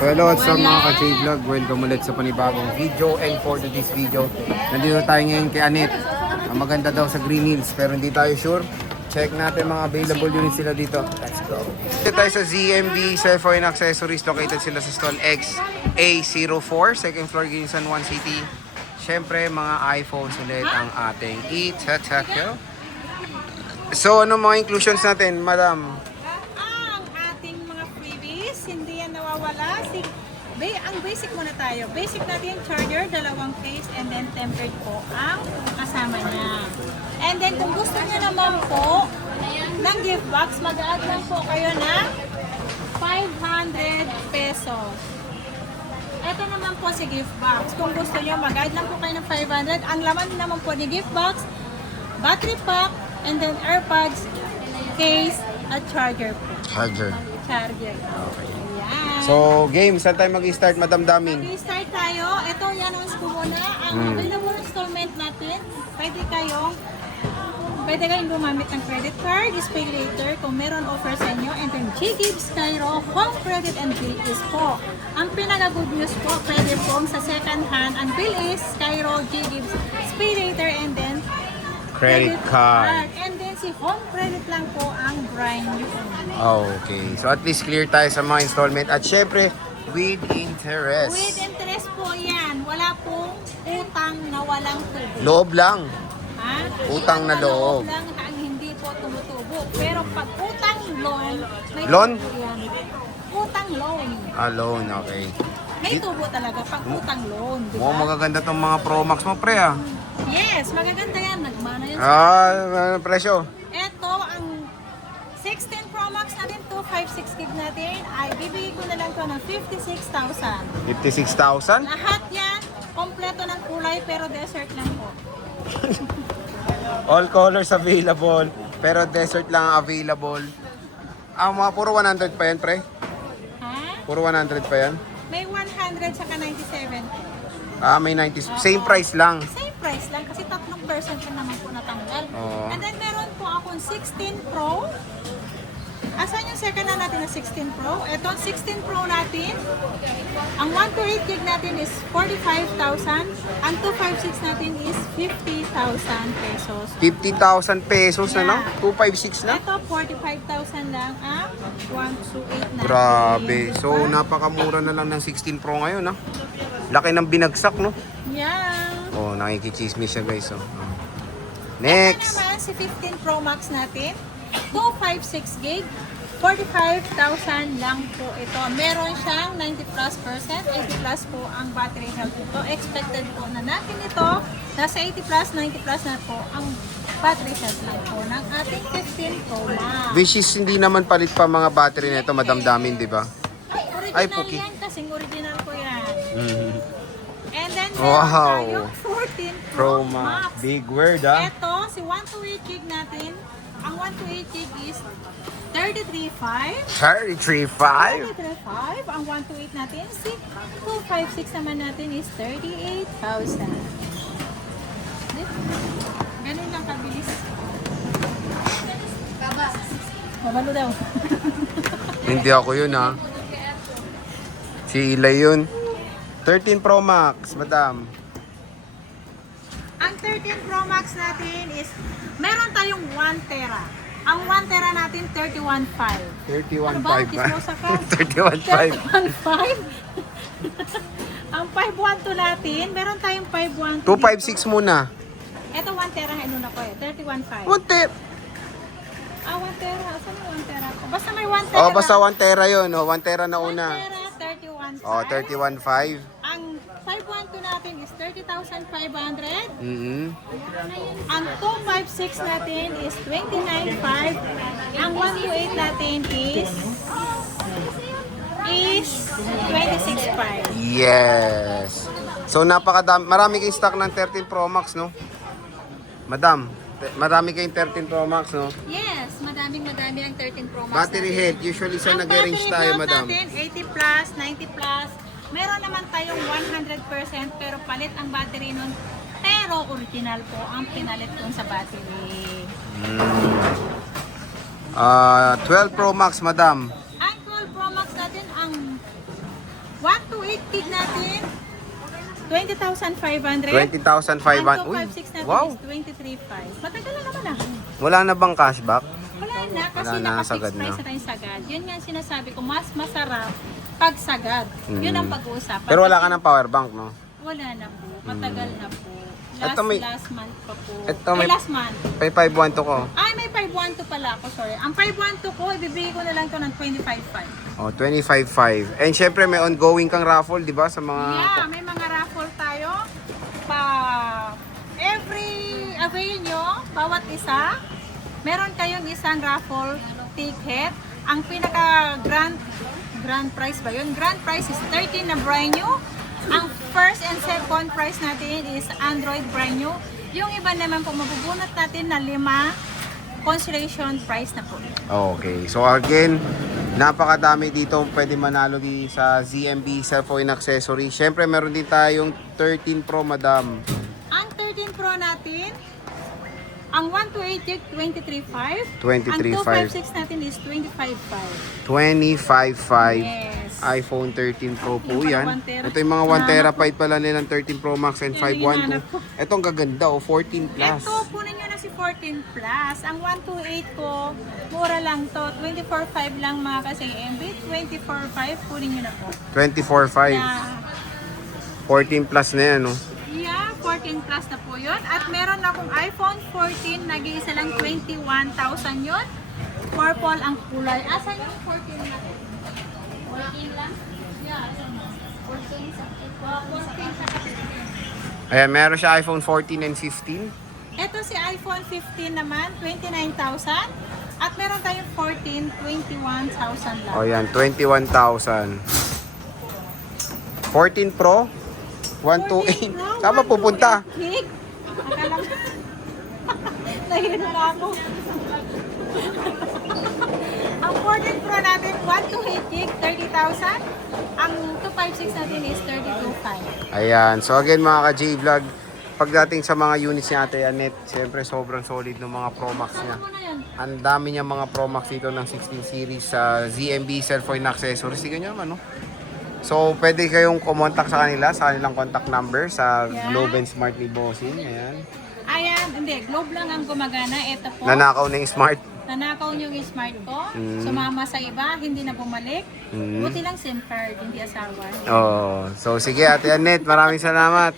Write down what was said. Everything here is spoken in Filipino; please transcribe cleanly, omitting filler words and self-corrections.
Hello, what's up mga ka-J-Vlog? Welcome ulit sa panibagong video. And for today's video, nandito tayo ngayon kay Anet. Ang maganda daw sa Green Hills pero hindi tayo sure. Check natin mga available units sila dito. Let's go. Dito tayo sa ZMB Cellphone Accessories. Located sila sa stall XA04, second floor, Ginsan 1 City. Siyempre, mga iPhones ulit ang ating i-check. So, ano mga inclusions natin, madam? Ang ating mga freebies, hindi yan nawawala. Ang basic muna tayo. Basic natin yung charger, dalawang case, and then tempered po ang kasama niya. And then kung gusto niyo naman po ng gift box, mag-add lang po kayo ng 500 pesos. Ito naman po si gift box. Kung gusto niyo, mag-add lang po kayo ng 500. Ang laman naman po ni gift box, battery pack, and then AirPods, case, at charger po. Charger. Charger. Okay. Ayan. So, game, saan tayo mag-start, Madam Daming? Mag-start tayo. Ito, i-announce ko muna. Ang available installment natin, pwede kayong gumamit ng credit card, pay later kung meron offer sa inyo, and then G-Gibbs, Cairo, home credit and bill is po. Ang pinaka-good news po, pwede pong sa second hand, ang bill is Cairo, G-Gibbs, pay later, and then Credit card. And then si home credit lang po ang brand new. Okay. So, at least clear tayo sa mga installment. At syempre, with interest. With interest po yan. Wala pong utang na walang tubo. Loob lang. Ha? Utang na loob. Lang ang hindi po tumutubo. Pero pag utang loan, may Loan? tubo yan. Utang loan. Alone, okay. May tubo talaga pag utang loan. Di Mukhang ba? magaganda tong mga Pro Max mo, pre, ah. Yes, magaganda yan. Nagmana yan. Ah, presyo. Ito, ang 16 Pro Max natin, 256 gig natin, ay bibigay ko na lang to ng 56,000. 56,000? Lahat yan, kompleto ng kulay, pero desert lang po. All colors available. Pero desert lang ang available. Ah, mga puro 100 pa yan, pre? Ha? Puro 100 pa yan? May 100 saka 97. Ah, may 90. Same price lang. Same price lang kasi 3% lang naman po natanggal. Oo. And then meron po akong 16 Pro. Asan yung second na natin na 16 Pro? Ito, 16 Pro natin. Ang 128 gig natin is 45,000. Ang 256 natin is 50,000 pesos. 50,000 pesos na, no? Yeah. 256 na? Ito, 45,000 lang ang 128 natin. Grabe. So, Diba? napakamura na lang ng 16 Pro ngayon, ha? Laki ng binagsak, no? Yeah. Oh, nakikichismis siya, guys. Oh. Ito Next. naman, si 15 Pro Max natin. 256 gig. 45,000 lang po ito. Meron siyang 90+%, 80+ po ang battery health ito. Expected po na natin ito. Nasa 80+, 90+ na po ang battery health lang po ng ating 15 Pro Max. Which is hindi naman palit pa mga battery nito, Madam Damin, di ba? Ay, Ay, original Puki. yan kasing original ko yan. Mhm. And then Wow. meron tayong 14 Pro Pro Max. Max. Big word, ah. Ito, si 128 gig natin. Ang 128 gig is 33.5. 33.5? 33.5. Ang 128 natin, si 256 naman natin is 38,000. Ganun lang kabilis. Mabalo daw. Hindi ako yun, ha. Si Ilay yun. 13 Pro Max, Madam. Ang 13 Pro Max natin is, meron tayong 1 tera. Ang 1 tera natin, 31.5. 31.5 Ano ba? ba? Kismosa ka? 31.5. 31.5? Ang 512 natin, meron tayong 512. 256 muna. Ito 1 tera ang inuna ko eh, 31.5. Punti. 1 tera. Asan yung 1 tera ko? Basta may 1 tera. Oh, basta 1 tera yun. Oh, 1 tera na 1 una. tera, 31.5. Oh, 31.5. Ang 512 natin is 30,500. Ang 256 natin is 29.5. Ang 128 natin is 26.5. Yes. So, napakadami. Marami kayong stock ng 13 Pro Max, no? Madam, marami kayong 13 Pro Max, no? Yes, madaming ang 13 Pro Max Battery natin. health, usually sa Ang nag-range battery tayo, health Madam. natin, 80+, 90+. Meron naman tayong 100% pero palit ang battery nun. Pero original po ang pinalit dun sa battery. 12 Pro Max, Madam. Ang 12 Pro Max natin, ang gig natin, 20,500. 20,500. Ang Uy, 256 natin wow. is 23,500. Matagal na naman ah. Wala na bang cashback? Wala na, kasi Wala na, naka-fixed sagad price na. na tayong sagad. Yun nga ang sinasabi ko, mas masarap pag sagad. Yun ang pag-uusapan. Pero wala ka Kasi ng power bank, no? wala na po. Matagal na po. Ito may- Last month pa po. ito Ay, may- last month. Pay 512 ko. Ay, may 512 pala ako, sorry. Ang 512 ko, ibibigay ko na lang to ng 25,500. Oh, 25,500. And syempre may ongoing kang raffle, di ba? Sa mga... Yeah, may mga raffle tayo. Pa every avail nyo, bawat isa, meron kayong isang raffle ticket. Ang pinaka grand prize ba yun? Grand prize is 13 na brand new. Ang first and second prize natin is Android brand new. Yung iba naman po mabubunot natin na 5 consolation prize na po. Okay. So again, napakadami dito pwede manalo sa ZMB Cellphone Accessory. Syempre meron din tayong 13 Pro, madam. Ang 13 Pro natin, ang 128 gig 23,500. 23,500. Ang 256 natin is 25,500. 25,500. Yes. iPhone 13 Pro po Yung yan. mga 1 tera. Ito yung mga 1 terabyte pala nilang 13 Pro Max and Yan yung 512. hinahanap ko. Ito ang gaganda, 14 plus. Ito, kunin nyo na si 14 Plus. Ang 128 ko, mura lang to. 24,500 lang mga kasing MB. 24,500, kunin nyo na po. 24,500. Yeah. 14 plus na yan, no? Yeah, 14 Plus na po yun. At meron akong iPhone 14, nag-iisa lang 21,000 yun. Purple ang kulay. Asan yung 14 natin? 14 lang? Yeah, asan mo? 14 sa 15. Ayan, meron siya iPhone 14 and 15. Ito si iPhone 15 naman, 29,000. At meron tayong 14, 21,000 lang. O yan, 21,000. 14 Pro, 128. 14 Pro, Saan ba pupunta? 128 gig. Akala ko. Nahirap na ako. Ang 14 Pro natin, 128 gig, 30,000. Ang 256 natin is 32,500. Ayan, so again mga ka-J-Vlog, pagdating sa mga units ni Ate Annette, siyempre sobrang solid ng mga Pro Max niya. Ano na yan? Ang dami niya mga Pro Max dito ng 16 series sa ZMB Cellphone Accessories. Tingnan niyo naman, no? So, pwede kayong kumontak sa kanila, sa kanilang contact number sa Yeah. Globe and Smart ni Bossing. Ayan. Ayan, hindi. Globe lang ang gumagana. Ito po. Nanakaw na yung Smart. Nanakaw niyo yung smart ko. Sumama sa iba, hindi na bumalik. Mm. Buti lang SIM card, hindi asawa. Oh, so sige Ate Annette, maraming salamat.